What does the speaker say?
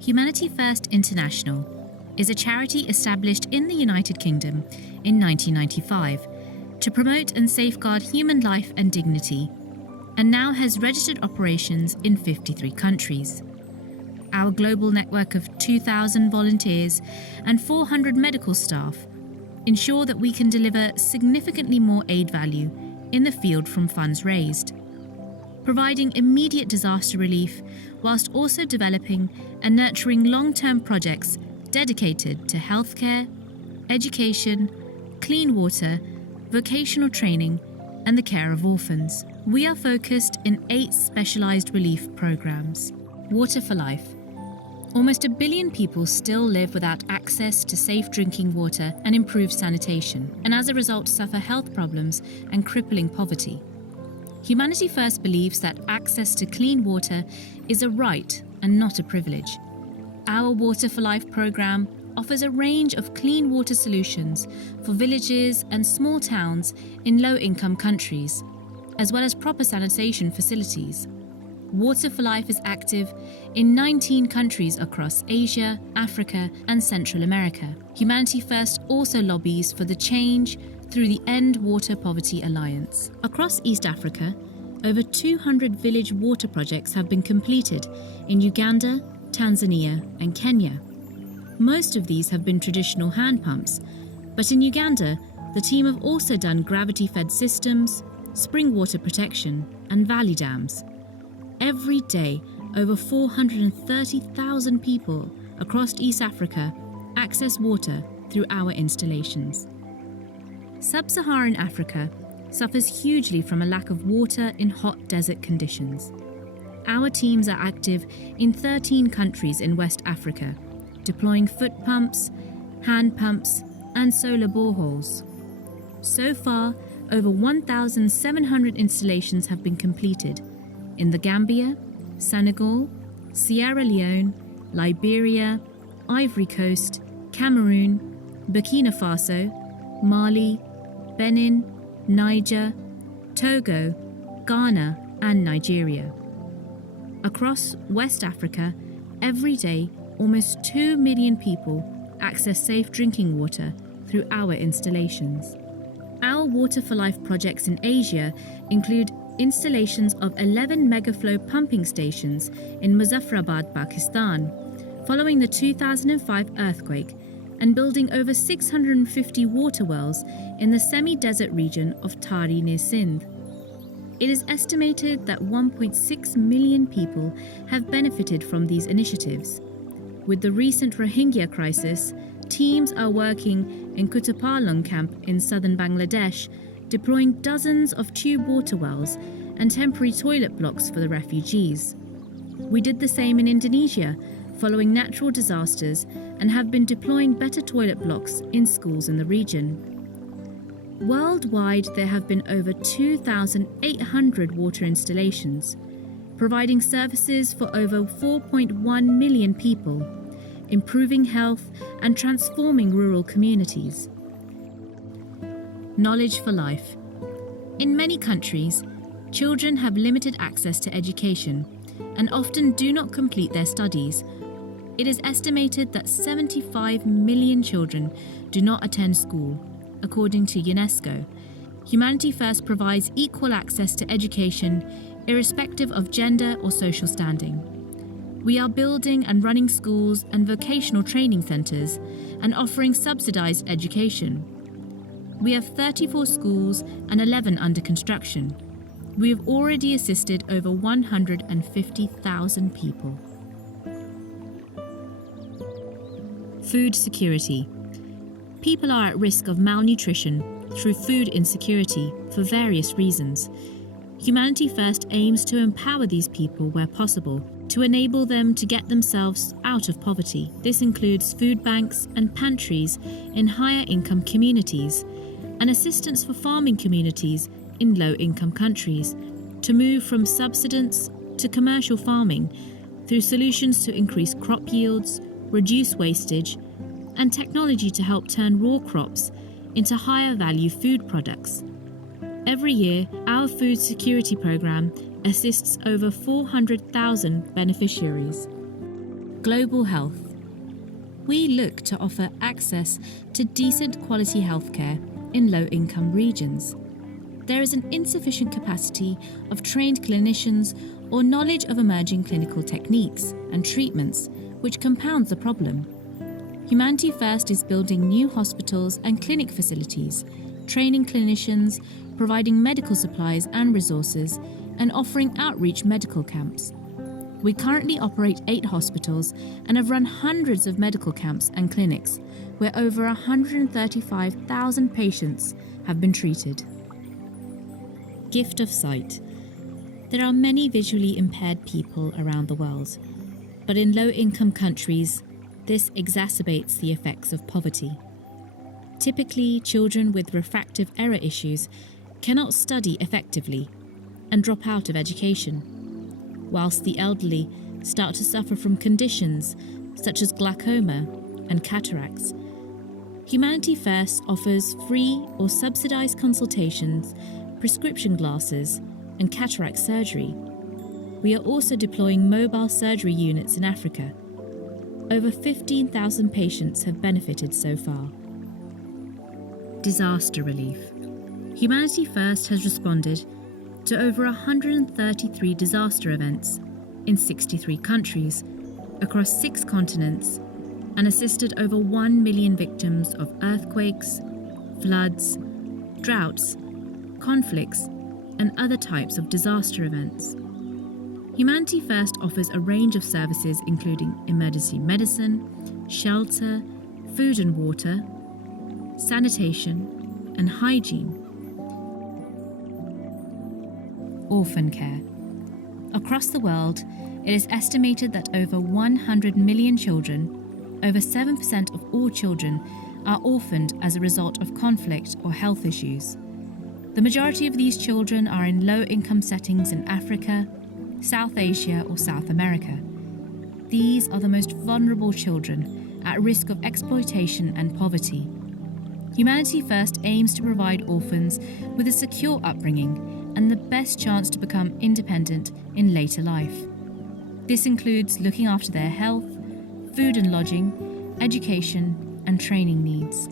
Humanity First International is a charity established in the United Kingdom in 1995 to promote and safeguard human life and dignity, and now has registered operations in 53 countries. Our global network of 2,000 volunteers and 400 medical staff ensure that we can deliver significantly more aid value in the field from funds raised, providing immediate disaster relief whilst also developing and nurturing long-term projects dedicated to healthcare, education, clean water, vocational training, and the care of orphans. We are focused in 8 specialised relief programmes. Water for Life. Almost 1 billion people still live without access to safe drinking water and improved sanitation, and as a result suffer health problems and crippling poverty. Humanity First believes that access to clean water is a right and not a privilege. Our Water for Life programme offers a range of clean water solutions for villages and small towns in low-income countries, as well as proper sanitation facilities. Water for Life is active in 19 countries across Asia, Africa, and Central America. Humanity First also lobbies for the change through the End Water Poverty Alliance. Across East Africa, over 200 village water projects have been completed in Uganda, Tanzania, and Kenya. Most of these have been traditional hand pumps, but in Uganda, the team have also done gravity-fed systems, spring water protection, and valley dams. Every day, over 430,000 people across East Africa access water through our installations. Sub-Saharan Africa suffers hugely from a lack of water in hot desert conditions. Our teams are active in 13 countries in West Africa, deploying foot pumps, hand pumps, and solar boreholes. So far, over 1,700 installations have been completed in the Gambia, Senegal, Sierra Leone, Liberia, Ivory Coast, Cameroon, Burkina Faso, Mali, Benin, Niger, Togo, Ghana, and Nigeria. Across West Africa, every day, almost 2 million people access safe drinking water through our installations. Our Water for Life projects in Asia include installations of 11 megaflow pumping stations in Muzaffarabad, Pakistan, following the 2005 earthquake, and building over 650 water wells in the semi-desert region of Tari near Sindh. It is estimated that 1.6 million people have benefited from these initiatives. With the recent Rohingya crisis, teams are working in Kutupalong camp in southern Bangladesh, deploying dozens of tube water wells and temporary toilet blocks for the refugees. We did the same in Indonesia, following natural disasters, and have been deploying better toilet blocks in schools in the region. Worldwide, there have been over 2,800 water installations, providing services for over 4.1 million people, improving health and transforming rural communities. Knowledge for Life. In many countries, children have limited access to education and often do not complete their studies. It is estimated that 75 million children do not attend school, according to UNESCO. Humanity First provides equal access to education, irrespective of gender or social standing. We are building and running schools and vocational training centres and offering subsidised education. We have 34 schools and 11 under construction. We have already assisted over 150,000 people. Food security. People are at risk of malnutrition through food insecurity for various reasons. Humanity First aims to empower these people where possible, to enable them to get themselves out of poverty. This includes food banks and pantries in higher income communities, and assistance for farming communities in low-income countries to move from subsistence to commercial farming through solutions to increase crop yields, reduce wastage, and technology to help turn raw crops into higher value food products. Every year, our food security program assists over 400,000 beneficiaries. Global health. We look to offer access to decent quality healthcare in low-income regions. There is an insufficient capacity of trained clinicians or knowledge of emerging clinical techniques and treatments, which compounds the problem. Humanity First is building new hospitals and clinic facilities, training clinicians, providing medical supplies and resources, and offering outreach medical camps. We currently operate 8 hospitals and have run hundreds of medical camps and clinics where over 135,000 patients have been treated. Gift of sight. There are many visually impaired people around the world, but in low-income countries, this exacerbates the effects of poverty. Typically, children with refractive error issues cannot study effectively and drop out of education, whilst the elderly start to suffer from conditions such as glaucoma and cataracts. Humanity First offers free or subsidised consultations, prescription glasses, and cataract surgery. We are also deploying mobile surgery units in Africa. Over 15,000 patients have benefited so far. Disaster relief. Humanity First has responded to over 133 disaster events in 63 countries across 6 continents and assisted over 1 million victims of earthquakes, floods, droughts, conflicts, and other types of disaster events. Humanity First offers a range of services including emergency medicine, shelter, food and water, sanitation, and hygiene. Orphan care. Across the world, it is estimated that over 100 million children, over 7% of all children, are orphaned as a result of conflict or health issues. The majority of these children are in low-income settings in Africa, South Asia, or South America. These are the most vulnerable children at risk of exploitation and poverty. Humanity First aims to provide orphans with a secure upbringing and the best chance to become independent in later life. This includes looking after their health, food and lodging, education, and training needs.